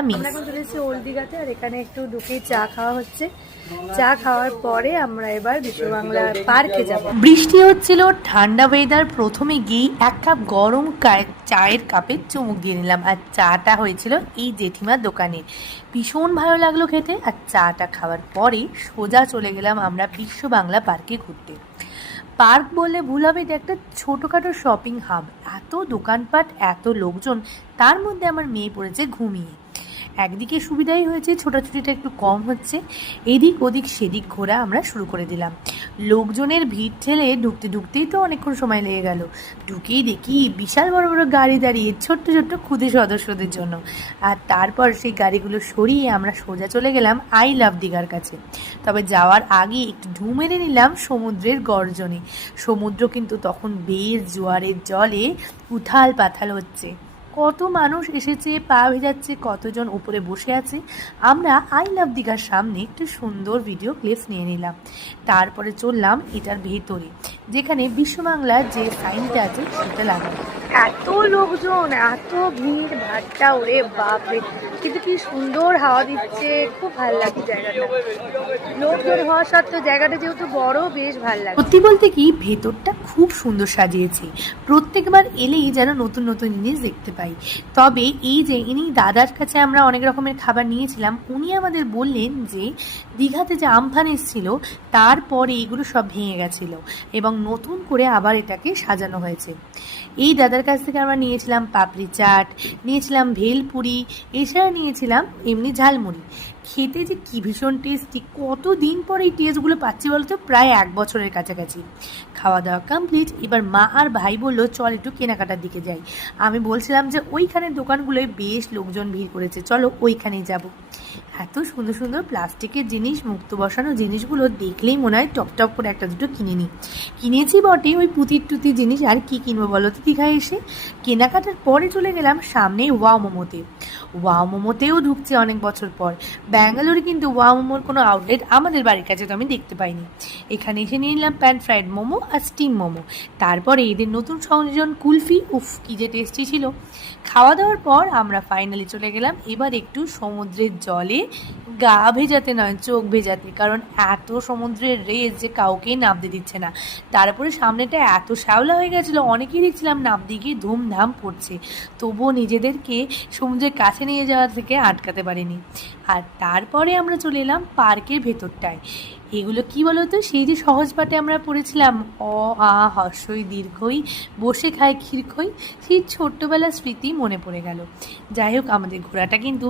আমরা এখন চলে এসেছি ওল্ড দীঘাতে, আর এখানে একটু ঢুকেই চা খাওয়া হচ্ছে। চা খাওয়ার পরে আমরা এবার বিশ্ব বাংলা পার্কে যাব। বৃষ্টি হচ্ছিল, ঠান্ডা ওয়েদার। প্রথমে গিয়ে এক কাপ গরম চায়ের কাপে চুমুক দিয়ে নিলাম, আর চাটা হয়েছিল এই জেঠিমার দোকানে। ভীষণ ভালো লাগলো খেতে। আর চাটা খাওয়ার পরে সোজা চলে গেলাম আমরা বিশ্ব বাংলা পার্কে ঘুরতে। পার্ক বললে ভুল হবে, এটা একটা ছোটোখাটো শপিং হাব। এত দোকানপাট, এত লোকজন, তার মধ্যে আমার মেয়ে পড়েছে ঘুমিয়ে। একদিকে সুবিধাই হয়েছে, ছোটাছুটিটা একটু কম হচ্ছে। এদিক ওদিক সেদিক ঘোরা আমরা শুরু করে দিলাম। লোকজনের ভিড় ঠেলে ঢুকতে ঢুকতেই তো অনেকক্ষণ সময় লেগে গেল। ঢুকেই দেখি বিশাল বড় বড় গাড়ি দাঁড়িয়ে ছোট্ট ছোট্ট ক্ষুদে সদস্যদের জন্য। আর তারপর সেই গাড়িগুলো সরিয়ে আমরা সোজা চলে গেলাম আই লাভ দীঘার কাছে। তবে যাওয়ার আগে একটু ঢু মেরে নিলাম সমুদ্রের গর্জনে। সমুদ্র কিন্তু তখন বেশ জোয়ারের জলে উথাল পাথাল হচ্ছে। কত মানুষ এসেছে, পা ভেজাচ্ছে, কতজন উপরে বসে আছে। আমরা আই লাভ দীঘার সামনে একটু সুন্দর ভিডিও ক্লিপস নিয়ে নিলাম। তারপরে চললাম এটার ভেতরে, যেখানে বিশ্ব বাংলার যে সাইনটা আছে সেটা লাগানো। এত লোকজন, এত ভিড় ভাট্টা, ওরে বাপরে! কিন্তু কি সুন্দর হাওয়া দিচ্ছে, খুব ভালো লাগছে জায়গাটা। লোকজন হওয়া সত্ত্বেও জায়গাটা যেহেতু বড়, বেশ ভালো লাগে। সত্যি বলতে কি, ভেতরটা খুব সুন্দর সাজিয়েছে। প্রত্যেকবার এলেই যেন নতুন নতুন জিনিস দেখতে পাই। তবে এই যে ইনি দাদার কাছে আমরা অনেক রকমের খাবার নিয়েছিলাম, উনি আমাদের বললেন যে দীঘাতে যে আমফান এসেছিল তারপরে এগুলো সব ভেঙে গেছিল এবং নতুন করে আবার এটাকে সাজানো হয়েছে। এই দাদার কাছ থেকে আমরা নিয়েছিলাম পাপড়ি চাট, নিয়েছিলাম ভেলপুরি, এছাড়া নিয়েছিলাম এমনি ঝালমুড়ি। খেতে যে কি ভীষণ টেস্টি! কতদিন পর এই টেস্টগুলো পাচ্ছি বলতো, প্রায় 1 বছরের কাছাকাছি। খাওয়া দাওয়া কমপ্লিট। এবার মা আর ভাই বললো চল একটু কেনাকাটার দিকে যাই। আমি বলছিলাম যে ওইখানের দোকানগুলোয় বেশ লোকজন ভিড় করেছে, চলো ওইখানেই যাব। এত সুন্দর সুন্দর প্লাস্টিকের জিনিস, মুক্ত বসানো জিনিসগুলো দেখলেই মনে হয় টপ টপ করে একটা দুটো কিনে নিই। কিনেছি বটে ওই পুতির টুতির জিনিস, আর কি কিনবো বলো তো দীঘায় এসে। কেনাকাটার পরে চলে গেলাম সামনে ওয়াও মোমোতে। ওয়াও মোমোতেও ঢুকছে অনেক বছর পর। ব্যাঙ্গালোরে কিন্তু ওয়াও মোমোর কোনো আউটলেট আমাদের বাড়ির কাছে তো আমি দেখতে পাইনি। এখানে এসে নিয়ে নিলাম প্যান ফ্রাইড মোমো আর স্টিম মোমো। তারপরে এদের নতুন সংযোজন কুলফি, উফ কি যে টেস্টি ছিল। খাওয়া দাওয়ার পর আমরা ফাইনালি চলে গেলাম এবার একটু সমুদ্রের জলে গা ভেজাতে নয়, চোখ ভেজাতে। কারণ এত সমুদ্রের রেস যে কাউকেই নামতে দিচ্ছে না। তারপরে সামনেটা এত শ্যাওলা হয়ে গেছিলো, অনেকেই দেখছিলাম নামতে গিয়ে ধুমধাম পড়ছে, তবুও নিজেদেরকে সমুদ্রের কাছে নিয়ে যাওয়া থেকে আটকাতে পারিনি। আর তারপরে আমরা চলে এলাম পার্কের ভেতরটায়। এগুলো কি বলতো, সেই যে সহজ পাঠে আমরা পড়েছিলাম অ আ হর্ষই দীর্ঘই বসে খায় ক্ষীরখই, সেই ছোট্টবেলার স্মৃতি মনে পড়ে গেল। যাই হোক, আমাদের ঘোরাটা কিন্তু